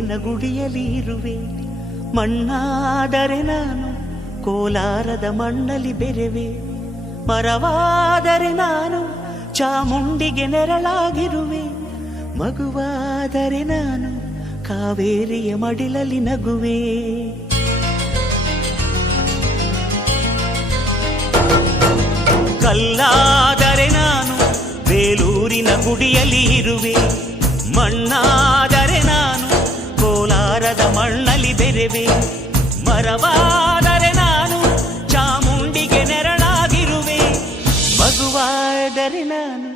ಬೇಲೂರಿನ ಗುಡಿಯಲ್ಲಿ ಇರುವೆ. ಮಣ್ಣಾದರೆ ನಾನು ಕೋಲಾರದ ಮಣ್ಣಲ್ಲಿ ಬೆರೆವೆ. ಮರವಾದರೆ ನಾನು ಚಾಮುಂಡಿಗೆ ನೆರಳಾಗಿರುವೆ. ಮಗುವಾದರೆ ನಾನು ಕಾವೇರಿಯ ಮಡಿಲಲ್ಲಿ ನಗುವೆ. ಕಲ್ಲಾದರೆ ನಾನು ಬೇಲೂರಿನ ಗುಡಿಯಲ್ಲಿ ಇರುವೆ. ಮಣ್ಣಾದರೆ ನಾನು ಕೋಲಾರದ ಮಣ್ಣಲ್ಲಿ ಬೆರೆವೆ. ಮರವಾದರೆ ನಾನು ಚಾಮುಂಡಿಗೆ ನೆರಳಾಗಿರುವೆ. ಮಗುವಾದರೆ ನಾನು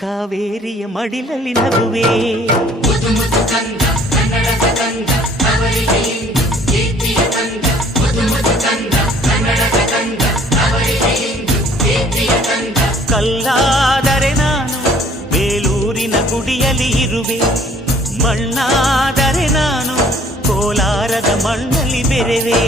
ಕಾವೇರಿಯ ಮಡಿಲಲ್ಲಿ ನಗುವೆ. ಕಲ್ಲಾದರೆ ನಾನು ಬೇಲೂರಿನ ಗುಡಿಯಲ್ಲಿ ಇರುವೆ. ಮಣ್ಣಾದರೆ ನಾನು ಕೋಲಾರದ ಮಣ್ಣಲ್ಲಿ ಬೆರೆವೆ.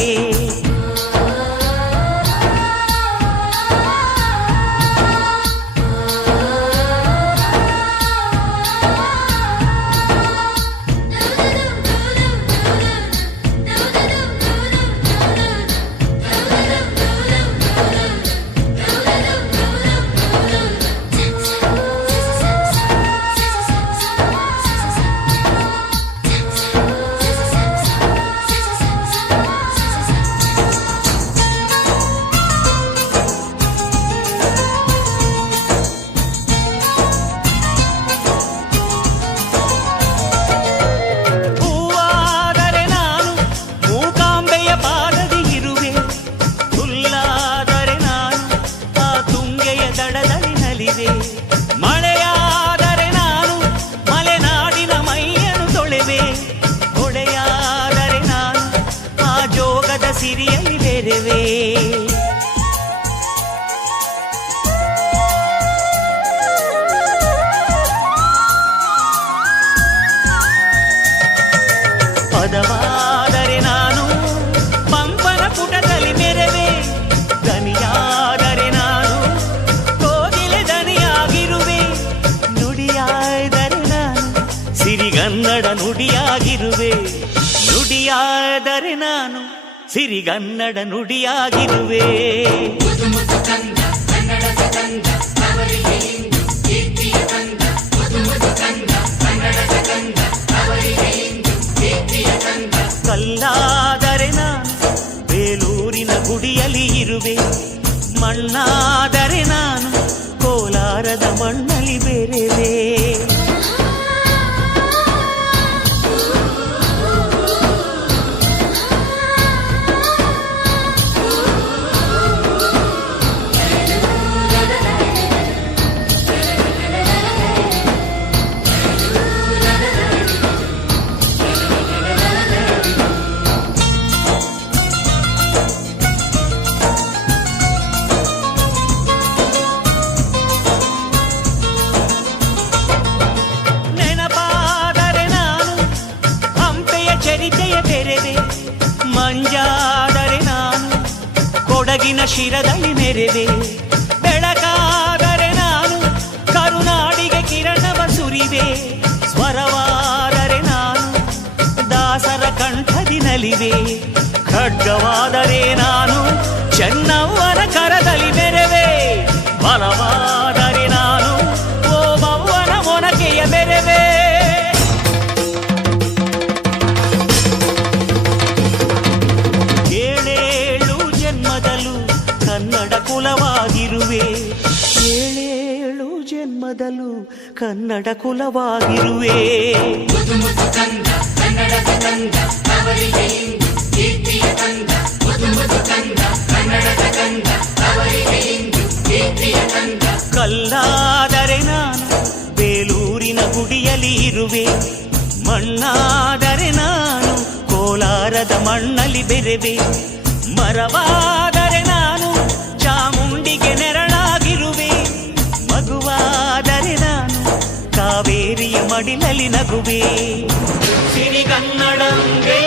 ಮಳೆಯಾದರೆ ನಾನು ಮಲೆನಾಡಿನ ಮೈಯನ್ನು ತೊಳೆವೆ. ಹೊಳೆಯಾದರೆ ನಾನು ಆ ಜೋಗದ ಸಿರಿಯಲ್ಲಿ ಬೆರೆವೆ. ಪದವಾದರೆ ನಾನು ಪಂಪನ ಪುಟದಲ್ಲಿ ಮೆರೆವೆ. ದನಿಯಾದರೆ ನಾನು ಕೋಗಿಲೆ ದನಿಯಾಗಿರುವೆ. ನುಡಿಯಾದರೆ ನಾನು ಸಿರಿಗನ್ನಡ ನುಡಿಯಾಗಿರುವೆ. ನುಡಿಯಾದರೆ ನಾನು ಸಿರಿಗನ್ನಡ ನುಡಿಯಾಗಿರುವೆ. ಕಲ್ಲಾದರೆ ನಾನು ಬೇಲೂರಿನ ಗುಡಿಯಲ್ಲಿ ಇರುವೆ. ಮಣ್ಣಾದರೆ ನಾನು ಕೋಲಾರದ ಮಣ್ಣಲ್ಲಿ ಬೆರೆವೆ. ಮಂಜಾದರೆ ನಾನು ಕೊಡಗಿನ ಶಿರದಲ್ಲಿ ಮೆರೆವೆ. ಬೆಳಕಾದರೆ ನಾನು ಕರುನಾಡಿಗೆ ಕಿರಣವ ಸುರಿವೆ. ಸ್ವರವಾದರೆ ನಾನು ದಾಸರ ಕಂಠದಿ ನಲಿವೆ. ಖಡ್ಗವಾದರೆ ನಾನು ಚೆನ್ನವ್ವನ ಕರದಲ್ಲಿ ಮೆರೆವೆ. ಬಲವಾದರೆ ನಾನು ಓಬವ್ವನ ಮೊನಕೆಯ ಮೆರೆವೆ. ಕನ್ನಡ ಕುಲವಾಗಿರುವೆ. ಏಳೇಳು ಜನ್ಮದಲ್ಲೂ ಕನ್ನಡ ಕುಲವಾಗಿರುವೆ. ಕಲ್ಲಾದರೆ ನಾನು ಬೇಲೂರಿನ ಗುಡಿಯಲ್ಲಿ ಇರುವೆ. ಮಣ್ಣಾದರೆ ನಾನು ಕೋಲಾರದ ಮಣ್ಣಲ್ಲಿ ಬೆರೆವೆ. ಮರವಾದರೆ ನಾನು ಚಾಮುಂಡಿಗೆ ನೆರಳಾಗಿರುವೆ. ಮಗುವಾದರೆ ನಾನು ಕಾವೇರಿಯ ಮಡಿಲಲ್ಲಿ ನಗುವೆ. ಸಿರಿಗನ್ನಡಂಗೆ